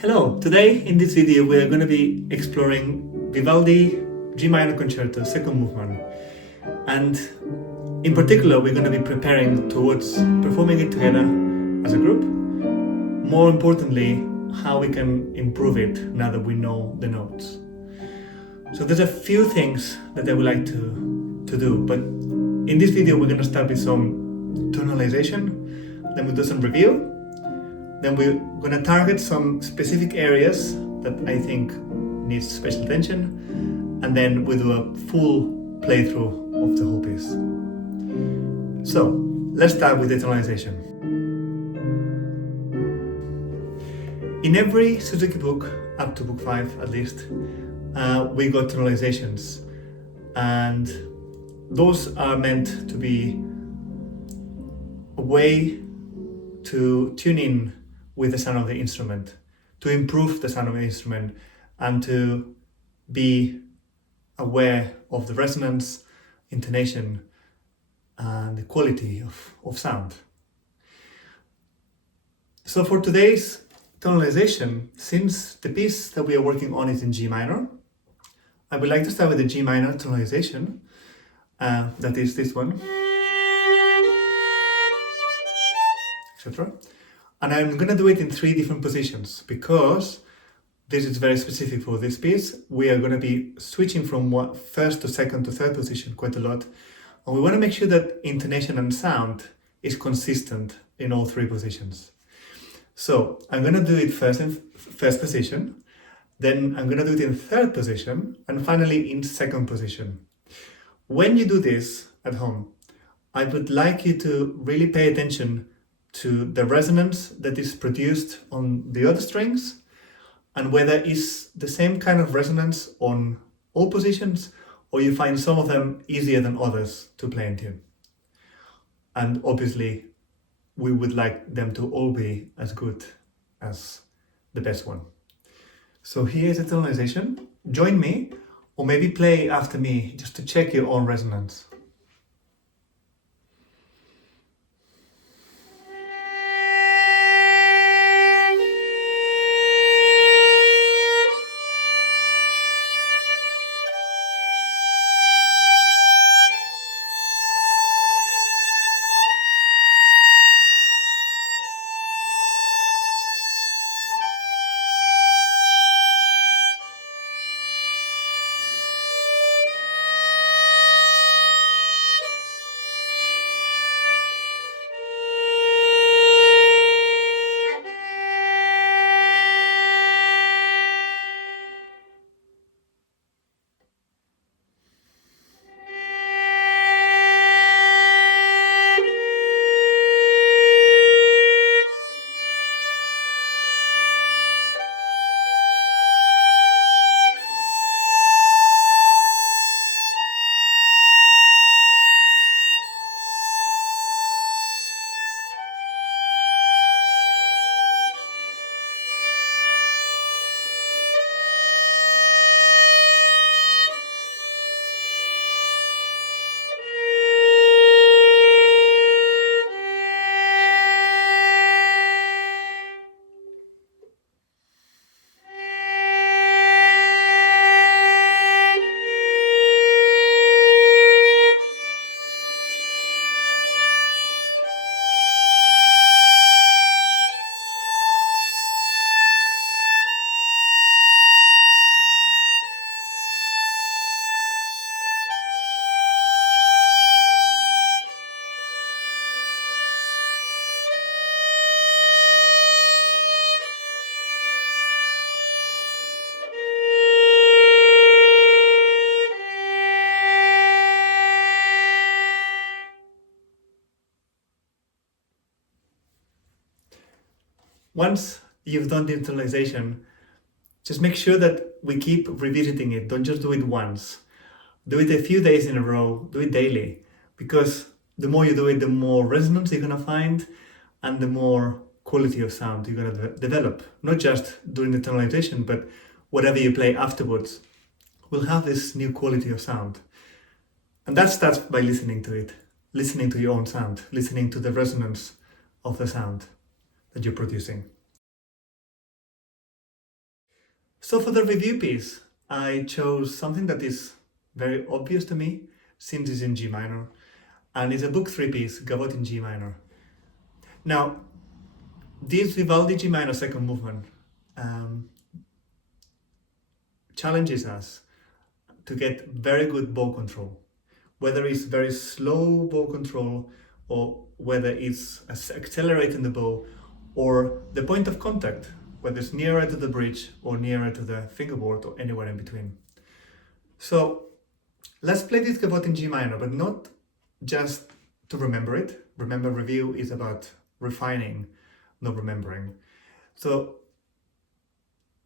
Hello, today in this video we are going to be exploring Vivaldi G minor concerto, second movement, and in particular we're going to be preparing towards performing it together as a group. More importantly, how we can improve it now that we know the notes. So there's a few things that I would like to do, but in this video we're going to start with some tonalization, then we'll do some review. Then we're going to target some specific areas that I think needs special attention, and then we do a full playthrough of the whole piece. So let's start with the tonalization. In every Suzuki book, up to book 5 at least, we got tonalizations, and those are meant to be a way to tune in with the sound of the instrument, to improve the sound of the instrument, and to be aware of the resonance, intonation, and the quality of sound. So for today's tonalization, since the piece that we are working on is in G minor, I would like to start with the G minor tonalization, that is this one, etc. And I'm going to do it in 3 different positions because this is very specific for this piece. We are going to be switching from first to second to third position quite a lot. And we want to make sure that intonation and sound is consistent in all 3 positions. So I'm going to do it first in first position, then I'm going to do it in third position, and finally in second position. When you do this at home, I would like you to really pay attention to the resonance that is produced on the other strings, and whether it's the same kind of resonance on all positions, or you find some of them easier than others to play in tune. And obviously, we would like them to all be as good as the best one. So here's the tonalization. Join me, or maybe play after me, just to check your own resonance. Once you've done the tonalization, just make sure that we keep revisiting it. Don't just do it once. Do it a few days in a row, do it daily, because the more you do it, the more resonance you're going to find and the more quality of sound you're going to develop. Not just during the tonalization, but whatever you play afterwards will have this new quality of sound. And that starts by listening to it, listening to your own sound, listening to the resonance of the sound that you're producing. So for the review piece, I chose something that is very obvious to me, since it's in G minor, and it's a book 3 piece, Gavotte in G minor. Now, this Vivaldi G minor second movement challenges us to get very good bow control, whether it's very slow bow control or whether it's accelerating the bow or the point of contact, whether it's nearer to the bridge or nearer to the fingerboard or anywhere in between. So let's play this Gavotte in G minor, but not just to remember it. Remember, review is about refining, not remembering. So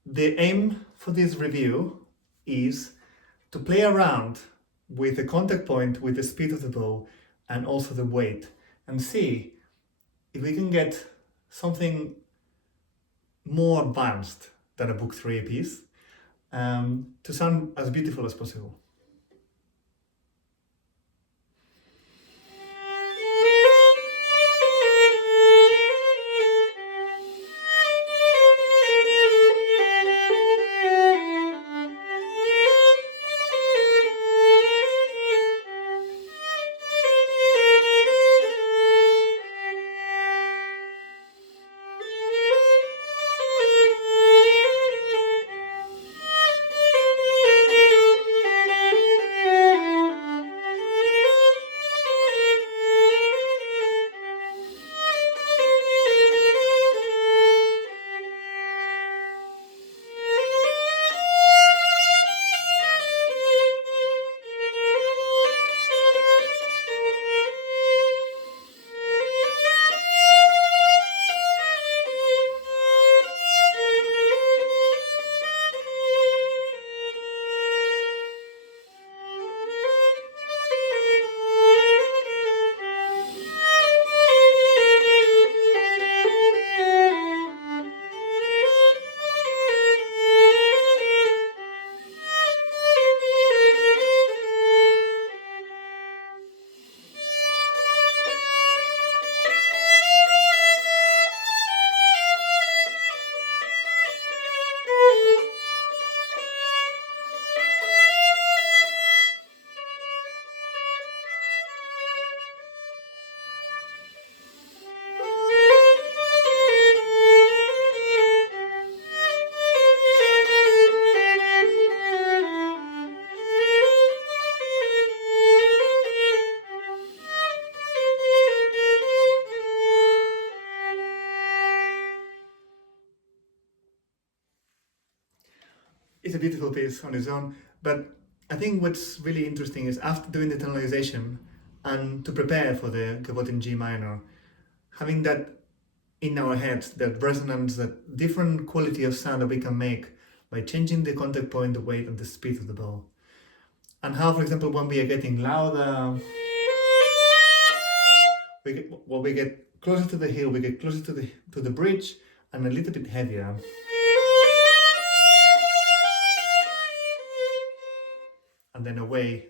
the aim for this review is to play around with the contact point, with the speed of the bow, and also the weight, and see if we can get something more advanced than a book 3 piece to sound as beautiful as possible. It's a beautiful piece on its own, but I think what's really interesting is after doing the tonalization and to prepare for the Gavotte in G minor, having that in our heads, that resonance, that different quality of sound that we can make by changing the contact point, the weight, and the speed of the bow. And how, for example, when we are getting louder, when we get closer to the heel, we get closer to the bridge and a little bit heavier. And then away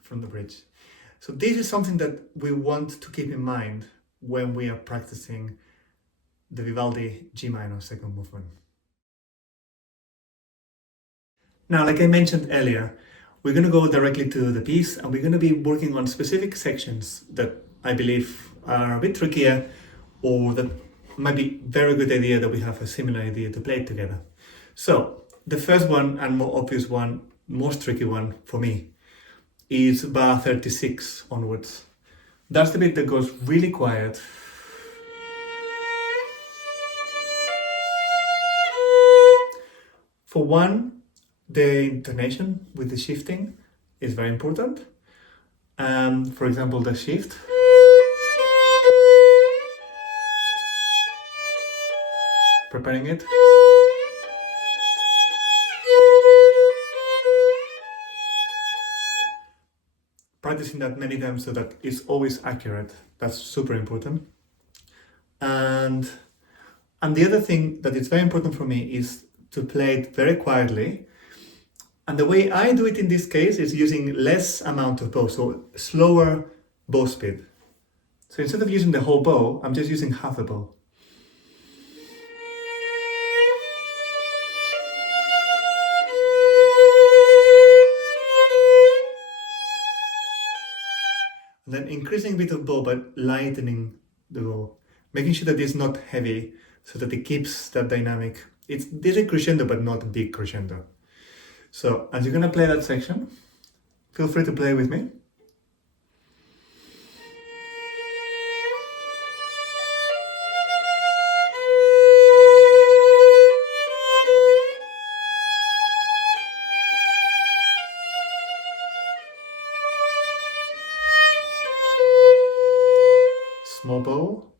from the bridge. So this is something that we want to keep in mind when we are practicing the Vivaldi G minor second movement. Now, like I mentioned earlier, we're going to go directly to the piece and we're going to be working on specific sections that I believe are a bit trickier or that might be a very good idea that we have a similar idea to play together. So the first one and more obvious one, most tricky one for me, is bar 36 onwards. That's the bit that goes really quiet. For one, the intonation with the shifting is very important. For example, the shift. Preparing it. Practicing that many times so that it's always accurate. That's super important. And the other thing that is very important for me is to play it very quietly. And the way I do it in this case is using less amount of bow, so slower bow speed. So instead of using the whole bow, I'm just using half a bow. And then increasing a bit of bow, but lightening the bow. Making sure that it's not heavy, so that it keeps that dynamic. There's a crescendo, but not a big crescendo. So as you're gonna play that section, feel free to play with me. Small bow,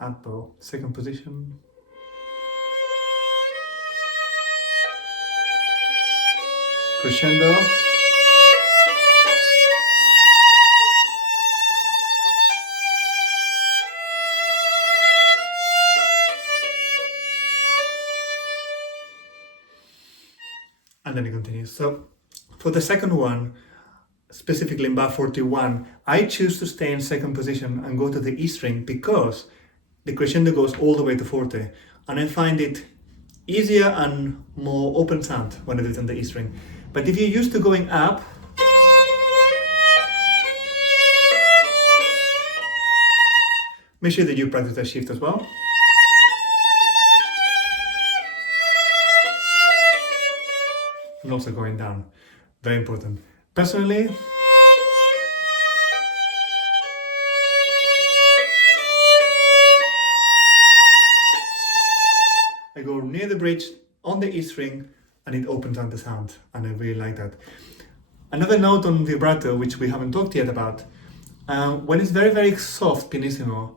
up bow, second position. Crescendo. And then it continues. So for the second one, specifically in bar 41, I choose to stay in second position and go to the E string because the crescendo goes all the way to forte, and I find it easier and more open sound when I do it on the E string. But if you're used to going up, make sure that you practice that shift as well. And also going down, very important. Personally, I go near the bridge on the E string and it opens up the sound, and I really like that. Another note on vibrato, which we haven't talked yet about, when it's very, very soft pianissimo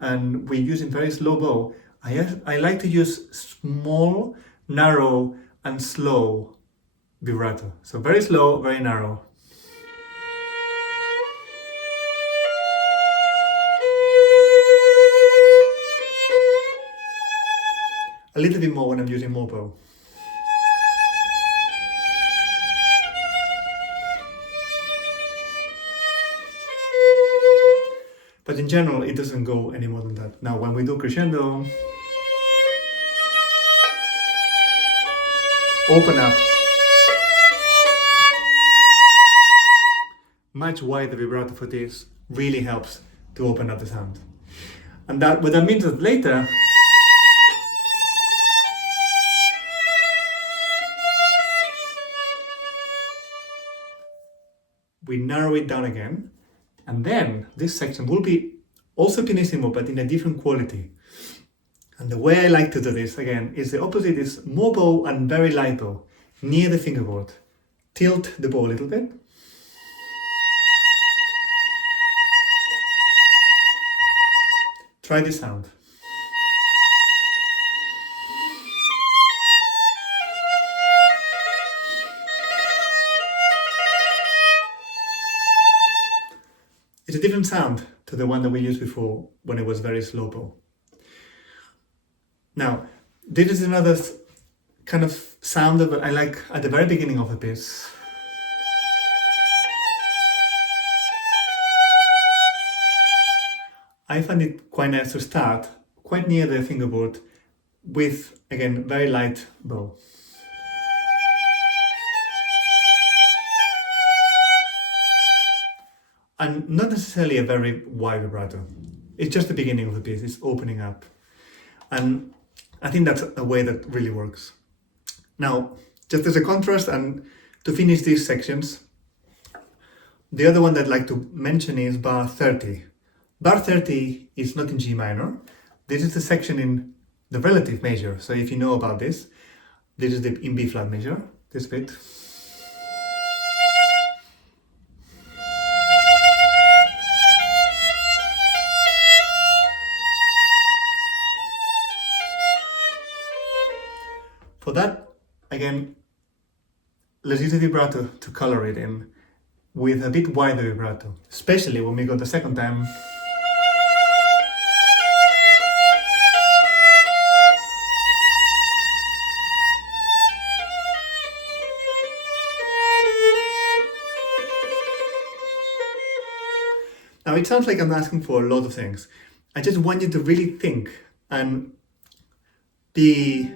and we're using very slow bow, I like to use small, narrow and slow vibrato. So very slow, very narrow. A little bit more when I'm using more bow. But in general, it doesn't go any more than that. Now, when we do crescendo, open up. Much wider vibrato for this really helps to open up the sound. And what that means is later, we narrow it down again, and then this section will be also pianissimo, but in a different quality. And the way I like to do this, again, is the opposite, is more bow and very light bow, near the fingerboard. Tilt the bow a little bit. Try this sound. It's a different sound to the one that we used before when it was very slow bow. Now, this is another kind of sound that I like at the very beginning of a piece. I find it quite nice to start quite near the fingerboard with, again, very light bow. And not necessarily a very wide vibrato. It's just the beginning of the piece, it's opening up. And I think that's a way that really works. Now, just as a contrast and to finish these sections, the other one that I'd like to mention is bar 30. Bar 30 is not in G minor. This is the section in the relative major. So if you know about this is in B flat major, this bit. For that, again, let's use the vibrato to color it in with a bit wider vibrato, especially when we go the second time. Now, it sounds like I'm asking for a lot of things. I just want you to really think and be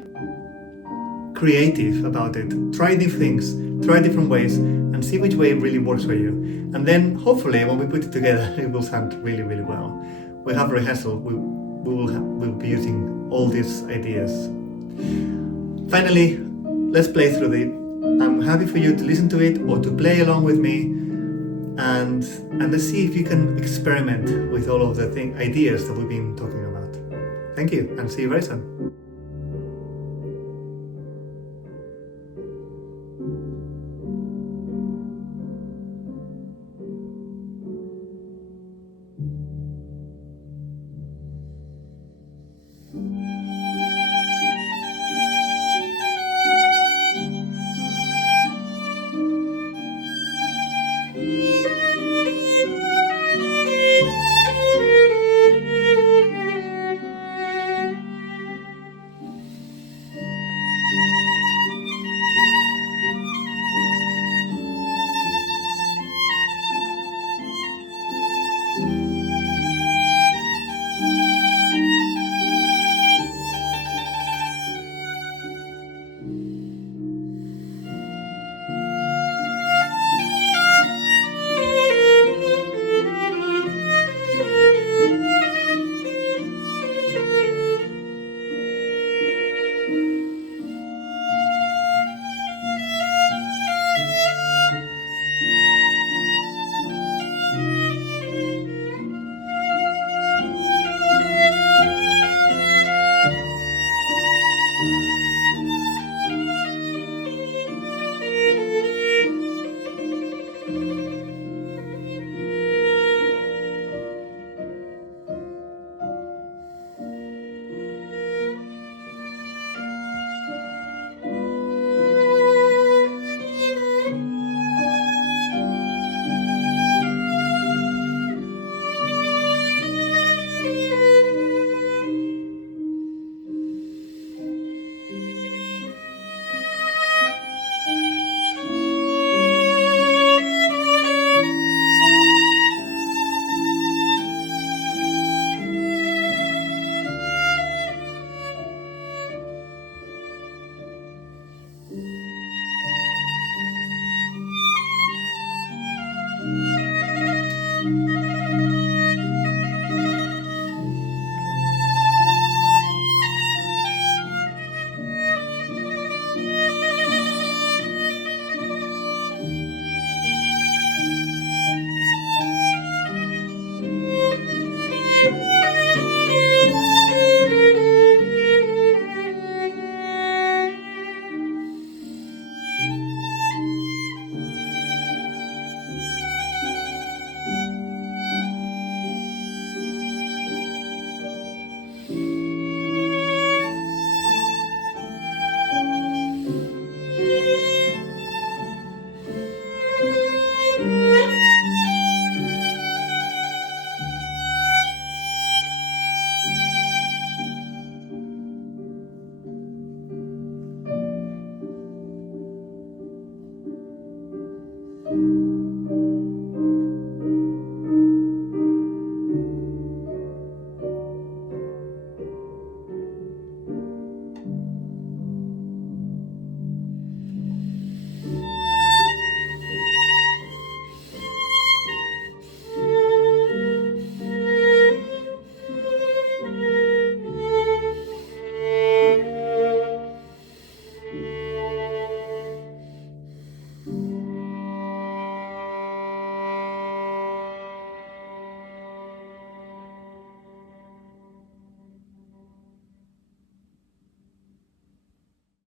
creative about it. Try different things, try different ways, and and see which way really works for you. And then hopefully when we put it together, it will sound really, really well. We have rehearsal, we'll be using all these ideas. Finally, let's play through it. I'm happy for you to listen to it or to play along with me, and let's see if you can experiment with all of the ideas that we've been talking about. Thank you, and see you very soon.